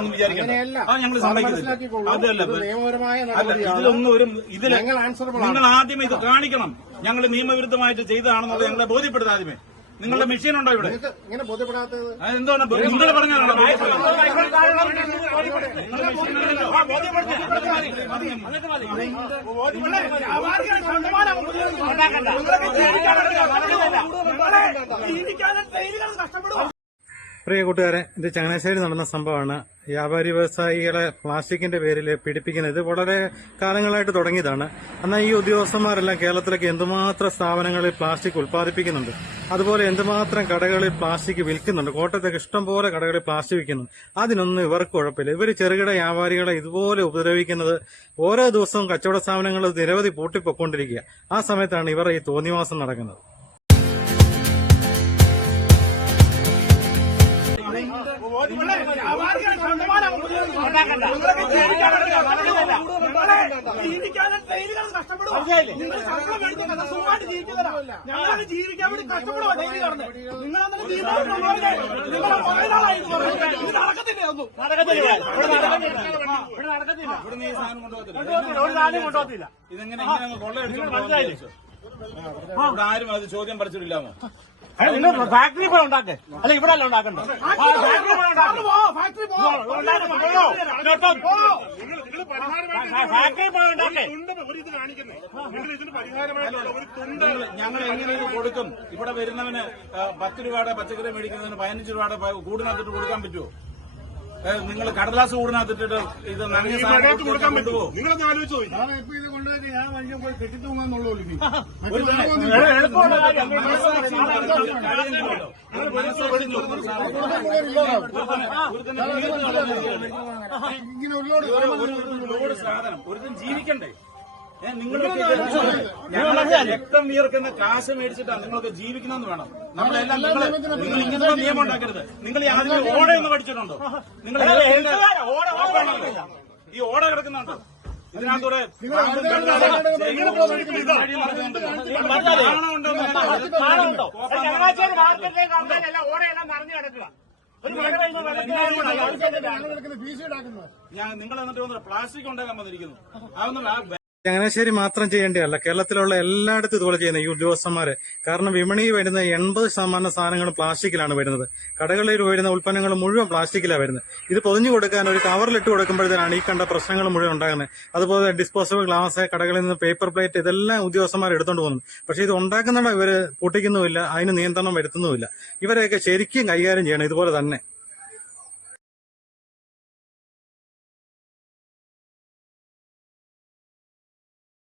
ഒന്നും വിചാരിക്കണ്ട. ഞങ്ങൾ സമ്മതിക്കുന്നില്ല. അതല്ല, ഇതിലൊന്നും ഒരു നിങ്ങൾ ആദ്യമേ ഇത് കാണിക്കണം. ഞങ്ങൾ നിയമവിരുദ്ധമായിട്ട് ചെയ്തതാണെന്നുള്ളത് ഞങ്ങളെ ബോധ്യപ്പെടുത്താം. ആദ്യമേ നിങ്ങളുടെ മെഷീൻ ഉണ്ടോ ഇവിടെ? ഇങ്ങനെ ബോധ്യപ്പെടാത്തത് എന്താണ് നിങ്ങൾ പറഞ്ഞാണോ? പ്രിയ കൂട്ടുകാരെ, ഇത് ചങ്ങനാശ്ശേരി നടന്ന സംഭവമാണ്. വ്യാപാരി വ്യവസായികളെ പ്ലാസ്റ്റിക്കിന്റെ പേരിൽ പീഡിപ്പിക്കുന്നത് ഇത് വളരെ കാലങ്ങളായിട്ട് തുടങ്ങിയതാണ്. എന്നാൽ ഈ ഉദ്യോഗസ്ഥന്മാരെല്ലാം കേരളത്തിലേക്ക് എന്തുമാത്രം സ്ഥാപനങ്ങളിൽ പ്ലാസ്റ്റിക് ഉൽപ്പാദിപ്പിക്കുന്നുണ്ട്, അതുപോലെ എന്തുമാത്രം കടകളിൽ പ്ലാസ്റ്റിക് വിൽക്കുന്നുണ്ട്. കോട്ടയത്തൊക്കെ ഇഷ്ടംപോലെ കടകളിൽ പ്ലാസ്റ്റിക് വിൽക്കുന്നുണ്ട്. അതിനൊന്നും ഇവർക്ക് കുഴപ്പമില്ല. ഇവർ ചെറുകിട വ്യാപാരികളെ ഇതുപോലെ ഉപദ്രവിക്കുന്നത് ഓരോ ദിവസവും കച്ചവട സ്ഥാപനങ്ങൾ നിരവധി പൂട്ടിപ്പൊക്കൊണ്ടിരിക്കുക. ആ സമയത്താണ് ഇവർ ഈ തോന്നിവാസം നടക്കുന്നത്. ജീവിക്കാൻ വേണ്ടി കഷ്ടപ്പെടുക ഡെയിലി കടന്ന് നടക്കത്തില്ല. ഇതെങ്ങനെ ആരും അത് ചോദ്യം പഠിച്ചിട്ടില്ലാമോ? നിങ്ങൾ ഫാക്ടറി പോയി ഉണ്ടാക്കേ, അല്ല ഇവിടെ അല്ല ഉണ്ടാക്കണ്ടേ? ഫാക്ടറി പോയി ഉണ്ടാക്കേ. ഞങ്ങൾ എങ്ങനെ ഇത് കൊടുക്കും? ഇവിടെ വരുന്നവന് 10 രൂപയുടെ പച്ചക്കറി മേടിക്കുന്നതിന് 15 രൂപയുടെ കൂടിനകത്തിട്ട് കൊടുക്കാൻ പറ്റുമോ? നിങ്ങൾ കടലാസ് കൂടിനകത്തിട്ട് ഇത് നനഞ്ഞ സാധനം കൊടുക്കാൻ പറ്റുമോ? നിങ്ങളൊന്ന് ആലോചിച്ചു പോയി. ഇപ്പൊ ഇത് കൊണ്ടുപോയി ഞാൻ മനുഷ്യൻ പോയി കെട്ടിത്തൂങ്ങാന്നുള്ളൂ. ലോഡ് സാധനം ഒരുത്തൻ ജീവിക്കണ്ടേ? നിങ്ങൾ രക്തം വിയർക്കുന്ന കാശ് മേടിച്ചിട്ടാണ് നിങ്ങൾക്ക് ജീവിക്കണമെന്ന് വേണം. നമ്മളെല്ലാം നിങ്ങൾ ഇങ്ങനത്തെ നിയമം ഉണ്ടാക്കരുത്. നിങ്ങൾ ആദ്യം ഓടയൊന്ന് പഠിച്ചിട്ടുണ്ടോ? നിങ്ങൾ ഈ ഓട കിടക്കുന്നുണ്ടോ? ഇതിനകത്തൂടെ നിങ്ങൾ എന്നിട്ട് പ്ലാസ്റ്റിക് ഉണ്ടാക്കാൻ വന്നിരിക്കുന്നു. അതൊന്നും ചങ്ങനാശ്ശേരി മാത്രം ചെയ്യേണ്ടതല്ല, കേരളത്തിലുള്ള എല്ലായിടത്തും ഇതുപോലെ ചെയ്യുന്ന ഈ ഉദ്യോഗസ്ഥന്മാര്. കാരണം വിപണിയിൽ വരുന്ന 80% സാധനങ്ങളും പ്ലാസ്റ്റിക്കിലാണ് വരുന്നത്. കടകളിൽ വരുന്ന ഉൽപ്പന്നങ്ങൾ മുഴുവൻ പ്ലാസ്റ്റിക്കിലാണ് വരുന്നത്. ഇത് പൊതിഞ്ഞു കൊടുക്കാൻ ഒരു കവറിലിട്ട് കൊടുക്കുമ്പോഴത്തേനാണ് ഈ കണ്ട പ്രശ്നങ്ങൾ മുഴുവൻ ഉണ്ടാകുന്നത്. അതുപോലെ ഡിസ്പോസബിൾ ഗ്ലാസ്, കടകളിൽ നിന്ന് പേപ്പർ പ്ലേറ്റ്, ഇതെല്ലാം ഉദ്യോഗസ്ഥന്മാർ എടുത്തുകൊണ്ട് പോകുന്നു. പക്ഷെ ഇത് ഉണ്ടാക്കുന്നിടം ഇവര് പൊട്ടിക്കുന്നുമില്ല, അതിന് നിയന്ത്രണം വരുത്തുന്നുമില്ല. ഇവരെയൊക്കെ ശരിക്കും കൈകാര്യം ചെയ്യണം ഇതുപോലെ തന്നെ.